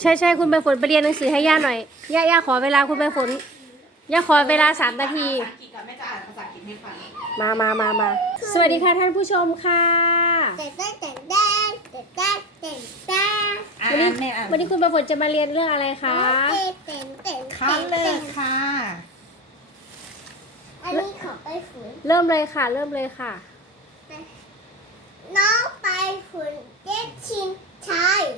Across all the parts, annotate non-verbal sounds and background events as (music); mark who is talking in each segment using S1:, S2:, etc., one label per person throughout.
S1: ใช่ใช่คุณใบฝนไปเรียนหนังสือให้ย่าหน่อยย่าย่าขอเวลาคุณใบฝนย่าขอเวลาสามนาทีมามามามาสวัสดีค่ะท่านผู้ชมค่ะ วันนี้วันนี้คุณใบฝนจะมาเรียนเรื่องอะไรคะ
S2: คำเลยค่ะ
S3: อันนี้ขอใบฝ
S1: เริ่มเลยค่ะ เริ่มเลยค่ะ
S3: น้องใบฝนเด็กชินชัย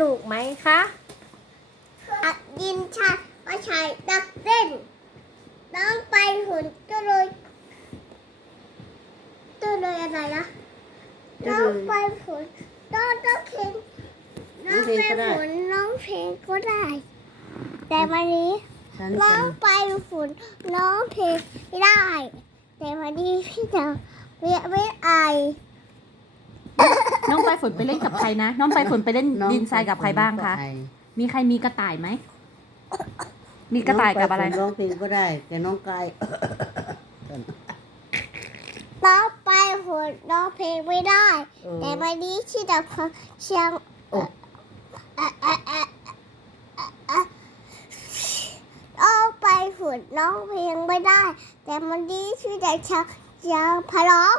S1: นุกไหมคะ
S3: ดัยินชาว่าชายดักเส้นต้องไปหุ่นตัวเลยตัวเลยอะไรนะต้องไปหุ่นต้องต้องเพลงน้องไปหุ่นน้องเพลงก็ได้ แต่วันนี้น้องไปฝุ่นน้องเพลงไม่ได้ แต่วันนี้พี่จะเวียเวมยไอ
S1: องไยฝนไปเล่นกับใครนะ น้องปลฝนไปเล่นดินทรายกับใครบ้างคะ มีใครมีกระต่ายไหม มีกระต่ายกับอะไร
S2: น้องเพลงก็ได้ แต่น้องกาย
S3: น้องปลฝนน้องเพลงไม่ได้ แต่วันนี้ที่ดับเชียงน้องไปฝนดน้องเพลงไม่ได้ แต่มันดีชื่อแต่ชียงพะร้อง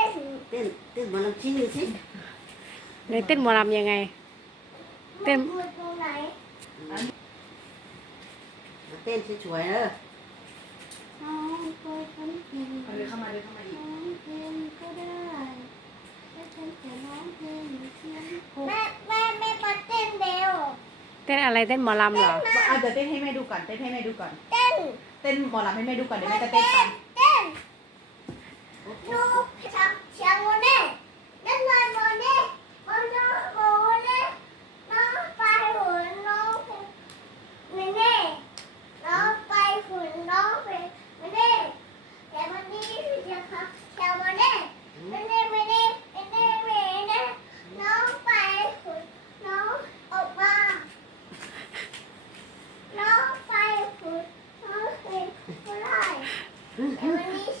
S2: tên tên mà làm chim gì chứ
S1: này tên mà làm gì ngay
S3: tên
S2: tên sẽ chuối nữa
S3: แม่แม่แม่มาเต้นเร็ว
S1: เต้นอะไรเต้นหมอลำเหรอ
S2: เดี๋ยวเต้นให้แม่ดูก่อน เต้นให้แม่ดูก่อน เต้น เต้นหมอลำให้แม่ดูก่อนเดี
S3: ๋ยวแม่จะเต้น Mm -hmm. (laughs)